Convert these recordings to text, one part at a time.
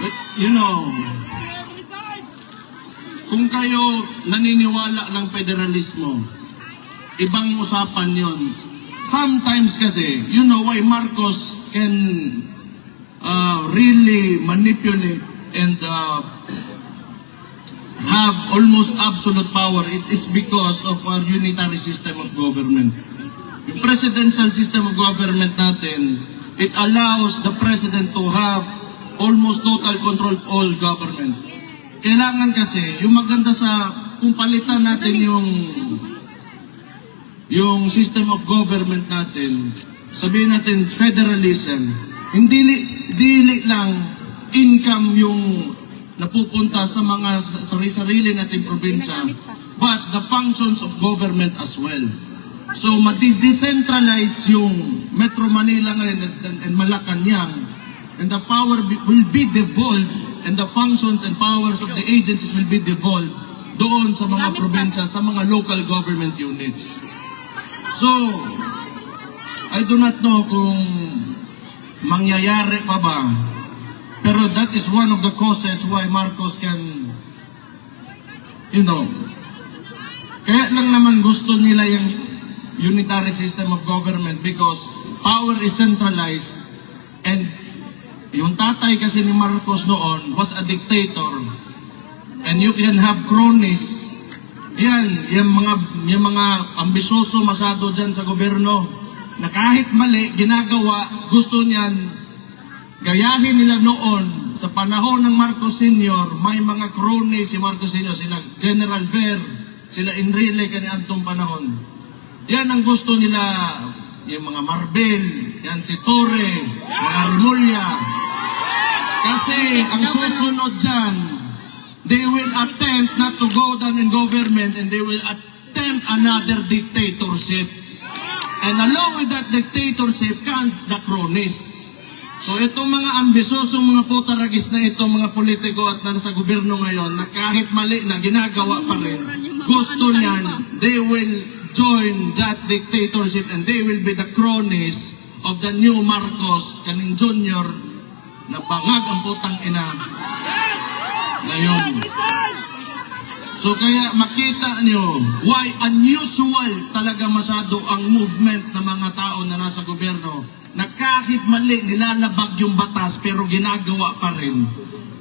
But, kung kayo naniniwala ng federalismo, ibang usapan yon. Sometimes kasi, you know why Marcos can really manipulate and have almost absolute power. It is because of our unitary system of government. Yung presidential system of government natin, it allows the president to have almost total control of all government. Kailangan kasi, yung maganda sa, kung palitan natin yung system of government natin, sabihin natin federalism, hindi dili lang income yung napupunta sa mga sarili-sarili nating probinsya, but the functions of government as well. So, ma-decentralize yung Metro Manila ngayon and Malacanang, and the power will be devolved, and the functions and powers of the agencies will be devolved doon sa mga probinsya, sa mga local government units. So, I do not know kung mangyayari pa ba, pero that is one of the causes why Marcos can, kaya lang naman gusto nila yung unitary system of government because power is centralized, and yung tatay kasi ni Marcos noon was a dictator, and you can have cronies. Yung mga ambisyoso masyado dyan sa gobyerno na kahit mali, ginagawa, gusto niyan, gayahin nila noon sa panahon ng Marcos Sr., may mga cronies si Marcos Sr., sila General Ver, sila Enrile kaniantong panahon. Yan ang gusto nila, yung mga Marbel, yan si Torre, mga Rimulya. Kasi ang susunod dyan, they will attempt not to go down in government, and they will attempt another dictatorship. And along with that dictatorship comes the cronies. So itong mga ambisosong mga putaragis na itong mga politiko at nasa gobyerno ngayon, na kahit mali na ginagawa pa rin, gusto niyan, they will join that dictatorship, and they will be the cronies of the new Marcos kaning Jr. na bangag ang putang ina ngayon. So kaya makita niyo why unusual talaga masyado ang movement ng mga tao na nasa gobyerno, na kahit mali nilalabag yung batas pero ginagawa pa rin.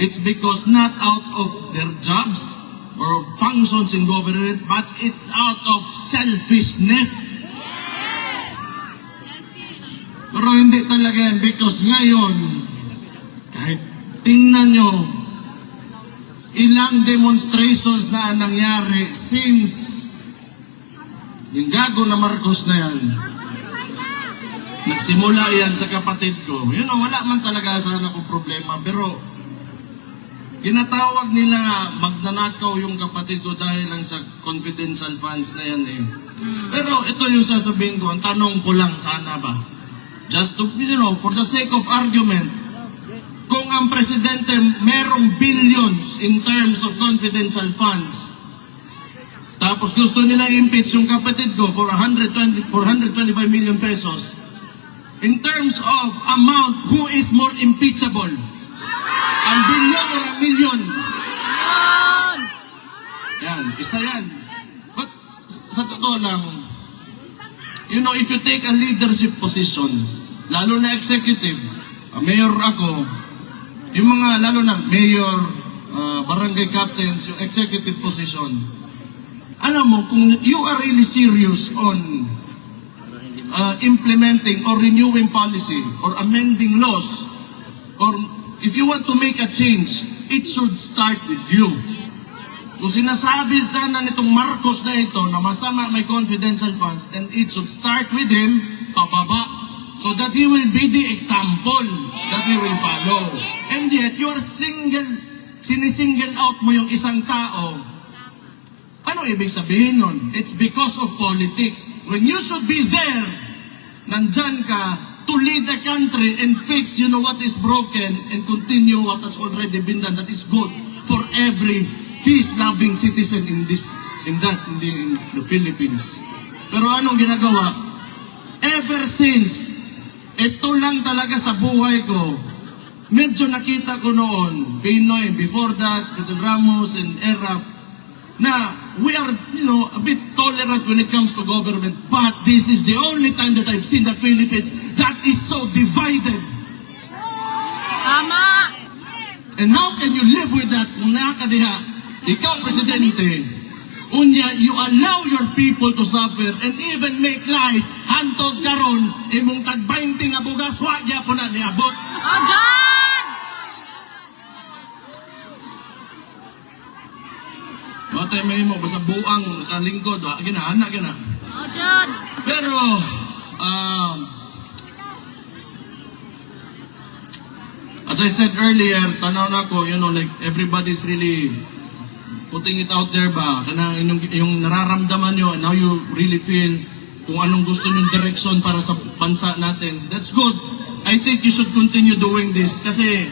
It's because not out of their jobs or functions in government, but it's out of selfishness. Pero hindi talaga yan, because ngayon, kahit tingnan nyo, ilang demonstrations na nangyari since yung gago na Marcos na yan. Nagsimula yan sa kapatid ko. Wala man talaga sana akong problema, pero ginatawag nila magnanakaw yung kapatid ko dahil lang sa confidential funds na yan eh. Pero ito yung sasabihin ko, ang tanong ko lang sana ba, just to, for the sake of argument, kung ang presidente merong billions in terms of confidential funds, tapos gusto nila impeach yung kapatid ko for 425 million pesos, in terms of amount, who is more impeachable? Ang billion or ang million? Yan, isa yan. But sa totoo lang, if you take a leadership position, lalo na executive, mayor ako, yung mga lalo na mayor, barangay captains, yung executive position, alam mo, kung you are really serious on implementing or renewing policy or amending laws, or if you want to make a change, it should start with you. Kung sinasabi sana nitong Marcos na ito na masama may confidential funds, then it should start with him, pababa, so that he will be the example that we will follow. And yet, you're sinisingle out mo yung isang tao. Ano ibig sabihin nun? It's because of politics. When you should be there, nandyan ka to lead the country and fix, what is broken, and continue what has already been done. That is good for every peace-loving citizen in the Philippines. Pero anong ginagawa? Ever since, ito lang talaga sa buhay ko, medyo nakita ko noon, Pinoy, before that, Tito Ramos and Erap, na we are, a bit tolerant when it comes to government. But this is the only time that I've seen the Philippines that is so divided. Tama! And how can you live with that kung nakakadiha? Ikaw, Presidente, unya, you allow your people to suffer and even make lies. Hantod karon, imong tag-20 nga bugas, wagya po na niabot. Ajan! Batay may mo, basta buang kalingkod, gina. Ajan! Pero, as I said earlier, tanaw na ko, like everybody's really putting it out there ba, kana yung nararamdaman nyo, and how you really feel, kung anong gusto nyong direction para sa bansa natin. That's good. I think you should continue doing this kasi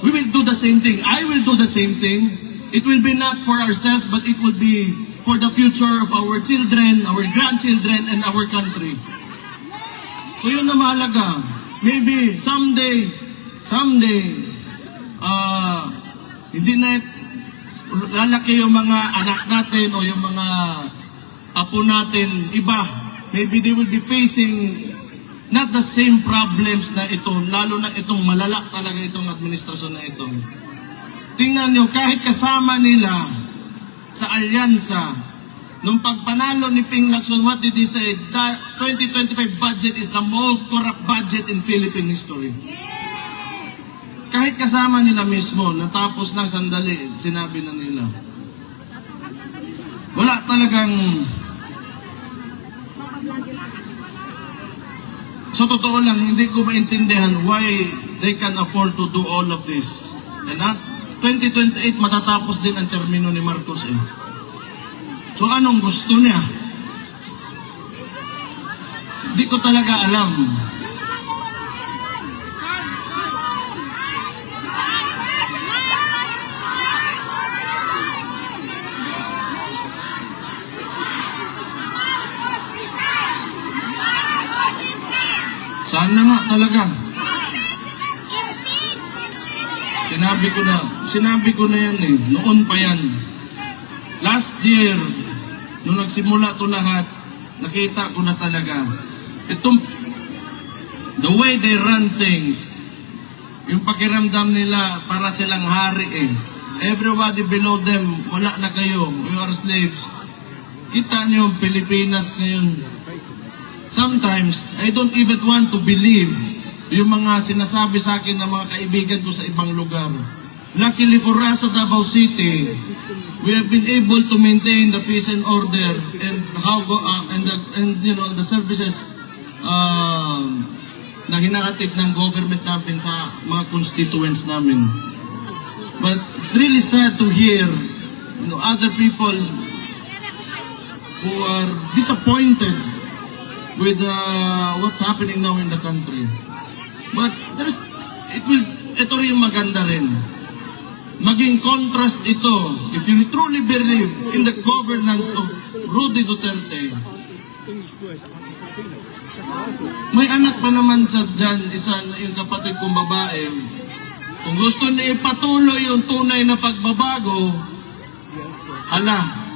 we will do the same thing. I will do the same thing. It will be not for ourselves, but it will be for the future of our children, our grandchildren, and our country. So yun na mahalaga. Maybe someday, hindi na lalaki yung mga anak natin o yung mga apo natin, iba. Maybe they will be facing not the same problems na ito, lalo na itong malala talaga itong administrasyon na ito. Tingnan nyo, kahit kasama nila sa alyansa, nung pagpanalo ni Ping Lacson, what did he say? The 2025 budget is the most corrupt budget in Philippine history. Kahit kasama nila mismo, natapos lang sandali, sinabi na nila. Wala talagang... So totoo lang, hindi ko maintindihan why they can afford to do all of this. And at 2028, matatapos din ang termino ni Marcos eh. So anong gusto niya? Hindi ko talaga alam. Sana nga talaga. Sinabi ko na yan eh. Noon pa yan. Last year, nung nagsimula to lahat, nakita ko na talaga. Itong, the way they run things, yung pakiramdam nila para silang hari eh. Everybody below them, wala na kayo. You are slaves. Kita niyo Pilipinas ngayon. Sometimes, I don't even want to believe yung mga sinasabi sa akin ng mga kaibigan ko sa ibang lugar. Luckily for us sa Davao City, we have been able to maintain the peace and order and the services na hinakatid ng government namin sa mga constituents namin. But it's really sad to hear other people who are disappointed with what's happening now in the country. But ito rin yung maganda rin. Maging contrast ito, if you truly believe in the governance of Rudy Duterte. May anak pa naman siya dyan, isa yung kapatid kong babae. Kung gusto niya ipatuloy yung tunay na pagbabago,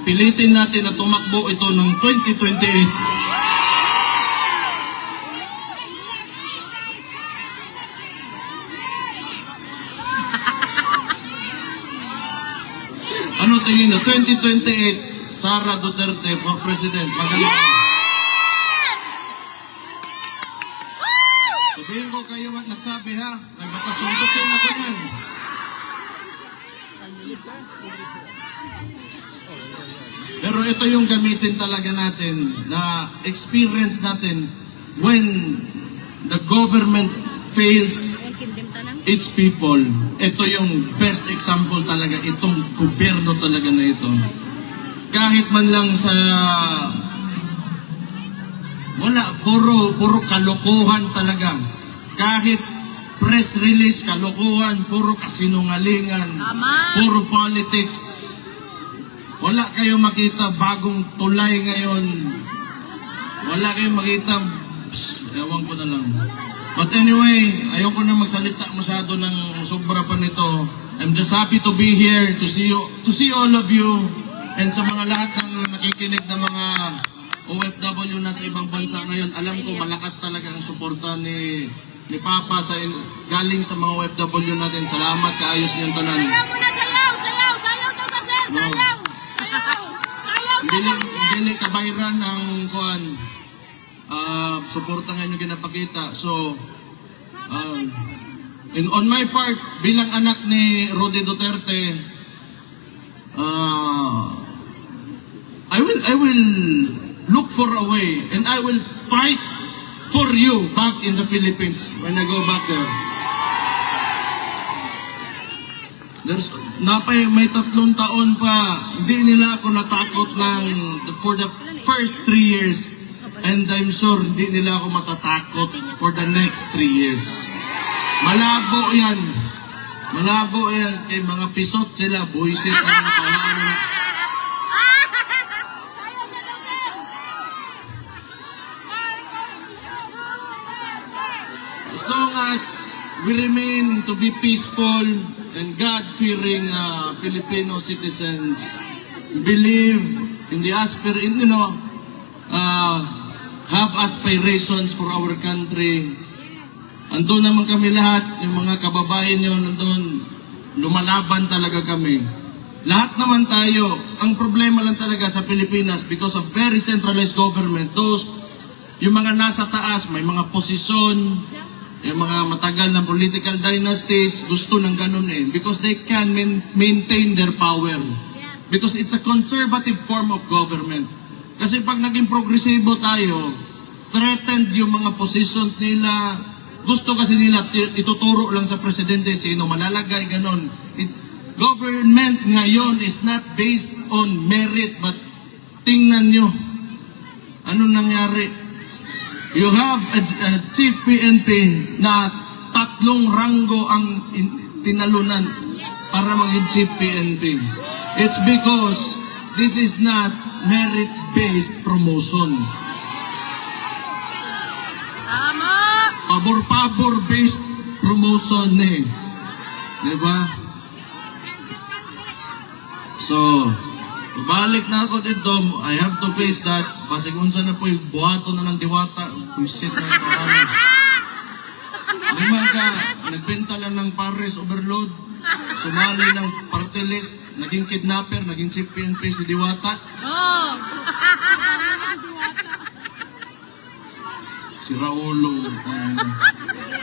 pilitin natin na tumakbo ito noong 2028. Ano tingin nyo? 2028, Sara Duterte for President. Magaling. Sabihin ko kayo nagsabi ha, nagmatasundukin ako yan. Pero ito yung gamitin talaga natin, na experience natin when the government fails its people. Ito yung best example talaga, itong gobyerno talaga na ito. Kahit man lang sa puro kalokohan talaga. Kahit press release, kalokohan, puro kasinungalingan, puro politics. Wala kayo makita bagong tulay ngayon. Wala kayong makita Ewan ko na lang. But anyway, ayoko na magsalita masyado ng sobra pa nito. I'm just happy to be here to see all of you, and sa mga lahat ng nakikinig na mga OFW na sa ibang bansa ngayon. Alam ko malakas talaga ang suporta ni Papa galing sa mga OFW natin. Salamat, kaayos niyong tanan. Sayaw mo na, sayaw! Sayaw! Sayaw daw na, sir! Sayaw! Sayaw! Dili kabayran ang kuan. Suporta ngayon yung ginapakita. So, on my part, bilang anak ni Rodi Duterte, I will look for a way and I will fight for you back in the Philippines when I go back there. May 3 taon pa, hindi nila ako natakot for the first 3 years. And I'm sure hindi nila ako matatakot for the next 3 years. Malabo yan. Malabo yan. Kay mga pisot sila, buisit ang mga kawalan na. As long as we remain to be peaceful and God-fearing Filipino citizens, believe in the have aspirations for our country. Andun naman kami lahat, yung mga kababayan nyo nandun, lumalaban talaga kami. Lahat naman tayo, ang problema lang talaga sa Pilipinas because of very centralized government, yung mga nasa taas, may mga posisyon, yung mga matagal na political dynasties, gusto ng ganun because they can maintain their power. Because it's a conservative form of government. Kasi pag naging progresibo tayo, threatened yung mga positions nila. Gusto kasi nila ituturo lang sa presidente sino malalagay, ganon. Government ngayon is not based on merit, but tingnan nyo, ano nangyari? You have a chief PNP na 3 ranggo ang tinalunan para maging chief PNP. It's because this is not merit-based promotion. Tama! Pabor-pabor-based promotion Diba? So, balik na ako dito, I have to face that. Kasi kung saan na po yung buhato na ng diwata, pusit na yung kawalan. Lima ka, nagbenta lang ng pares overload, sumali ng party list, naging kidnapper, naging chief PNP si Diwata. Oh! Si Raulo.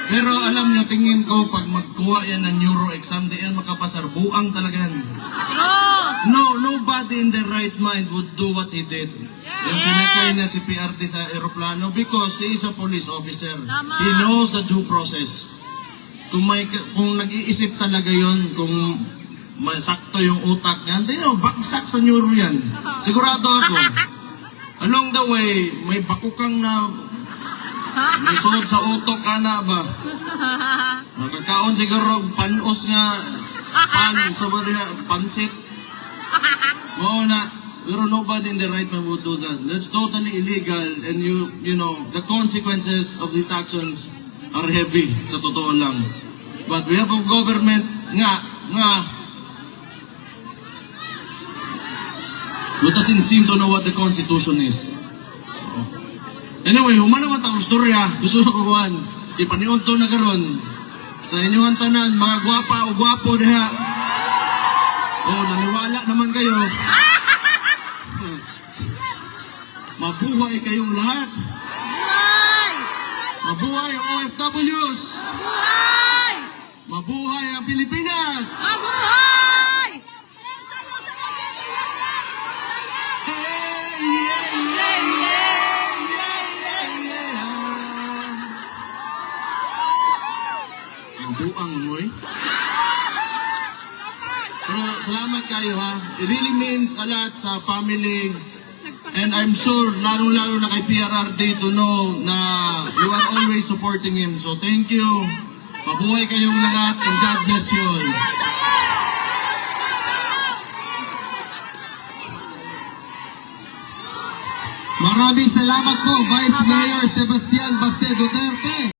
Pero alam nyo, tingin ko, pag magkuha yan ng neuro exam, di yan makapasar. Buang talaga yan. True! Nobody in their right mind would do what he did. Yung sinakay niya si PRT sa aeroplano because he is a police officer. Tama. He knows the due process. Kung nag-iisip talaga yon, kung sakto yung utak niya, hindi nyo, bagsak sa neuro yan. Sigurado ako. Along the way, may bakukang na may suod sa utok, ana ba? Nakakaon siguro, panos nga, pansit. Oo na, pero nobody in the right mind would do that. That's totally illegal, and you know, the consequences of these actions are heavy, sa totoo lang. But we have a government who doesn't seem to know what the Constitution is. So, anyway, humana naman ang storya. Gusto ko kuhan, ipaniod to na karon sa inyong tanan, mga gwapa o gwapo diha. Oh, naniwala naman kayo. Mabuhay kayong lahat. Buhay! Mabuhay ang OFWs. Buhay! Mabuhay ang Pilipinas. Mabuhay! Hey, yeah, yeah, yeah, yeah, yeah. Mabuang mo Pero salamat kayo It really means a lot sa family. And I'm sure, lalo-lalo na kay PRRD to know na you are always supporting him. So thank you. Mabuhay kayong lahat and God bless you all. Maraming salamat po, Vice Mayor Sebastian Baste Duterte.